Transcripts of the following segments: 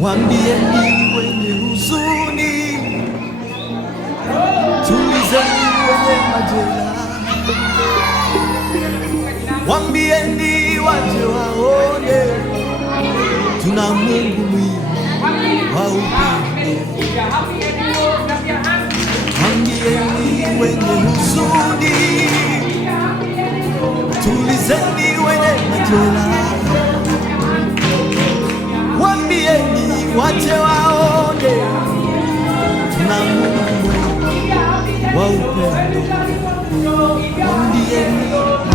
Waambieni wenye huzuni, tulizeni wenye majeraha. Waambieni waje waone, tuna Mungu mwingi wa upendo. Waambieni wenye huzuni, tulizeni wenye majeraha. Waambieni waje waone, tuna Mungu wa upendo.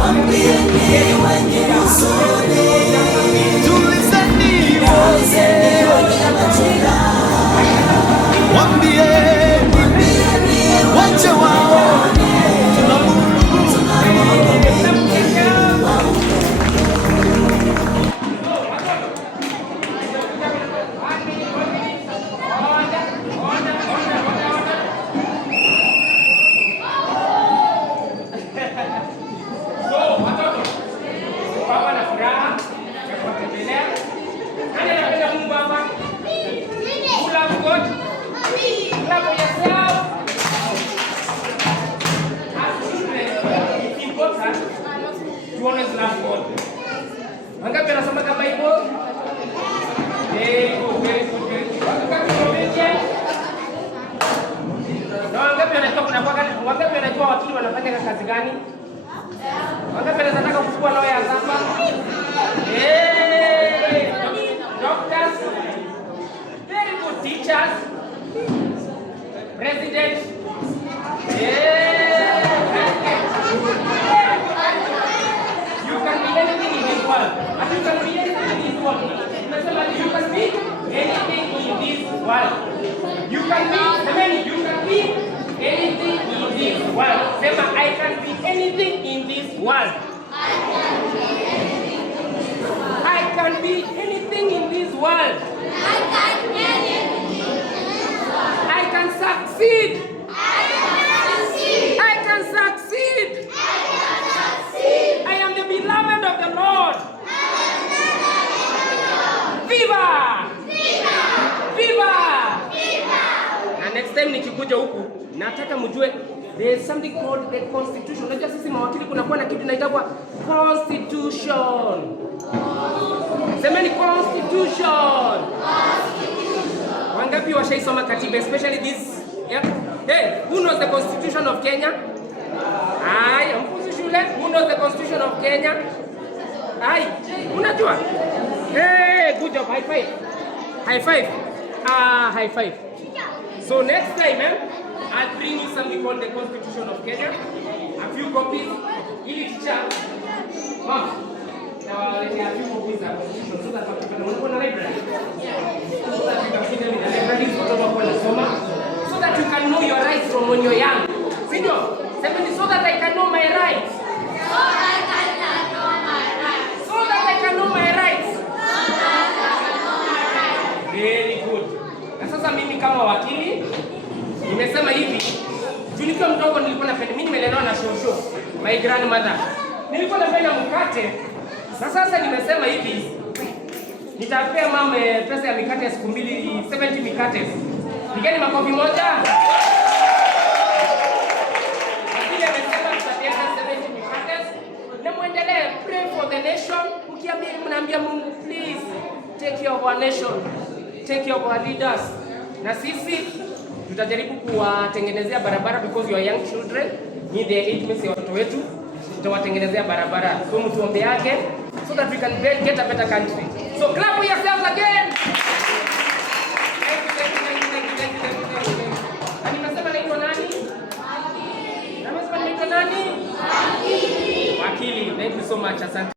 Waambieni wenye huzuni, tulizeni wenye majeraha. Waambieni waje waone, tuna Mungu wa upendo. Wangapi wanasoma Bible? Very good, very good, very good. Wangapi wanajua wakili wanafanya kazi gani? Wangapi wanataka kuchukua lawyers hapa? Doctors. Very good, teachers. President. You can be anything in this world. You can be anything in this world. You can be anything in this world. You can be anything in this world. Sema, I can be anything in this world. I can be anything in this world. I can succeed. I can succeed. I am the beloved of the Lord. Viva! Viva! Na next time nikikuja huku nataka mjue there is something called the constitution. Unajua sisi mawakili kunakuwa na kitu inaitwa constitution. Semeni constitution. Wangapi washaisoma katiba, especially this? Yeah? Hey, who knows the constitution of Kenya? Ai, mfuzi shule, who knows the constitution of Kenya? Ai, unajua? Hey, good job, high five. High five. High five. So next time, I'll bring you something called the constitution of Kenya. A few copies. Ili teacher. Mom. Now let me have a few copies of the constitution so that we can open a library. So that you can put them in the library so that you can know your rights from when you're young. So that I can know my rights. So that I can know my rights. Very good. Na sasa mimi kama wakili nimesema hivi. Nikiwa mdogo nilikuwa napenda, mimi nimelelewa na shosho, my grandmother. Nilikuwa napenda mkate. Na sasa nimesema hivi. Nitapea mama pesa ya mikate ya siku mbili, 70 mikate. Pigeni makofi moja. Lakini amesema tutapea 70 mikate. Na muendelee pray for the nation. Mnaambia Mungu, please take care of our nation. Take care of our leaders. Na sisi tutajaribu kuwatengenezea barabara because you are young children. Ni the age mess ya watoto wetu. Tutawatengenezea barabara. So mtuombe yake so that we can get a better country. So clap for yourselves again. Wakili. Thank you so much. Asante.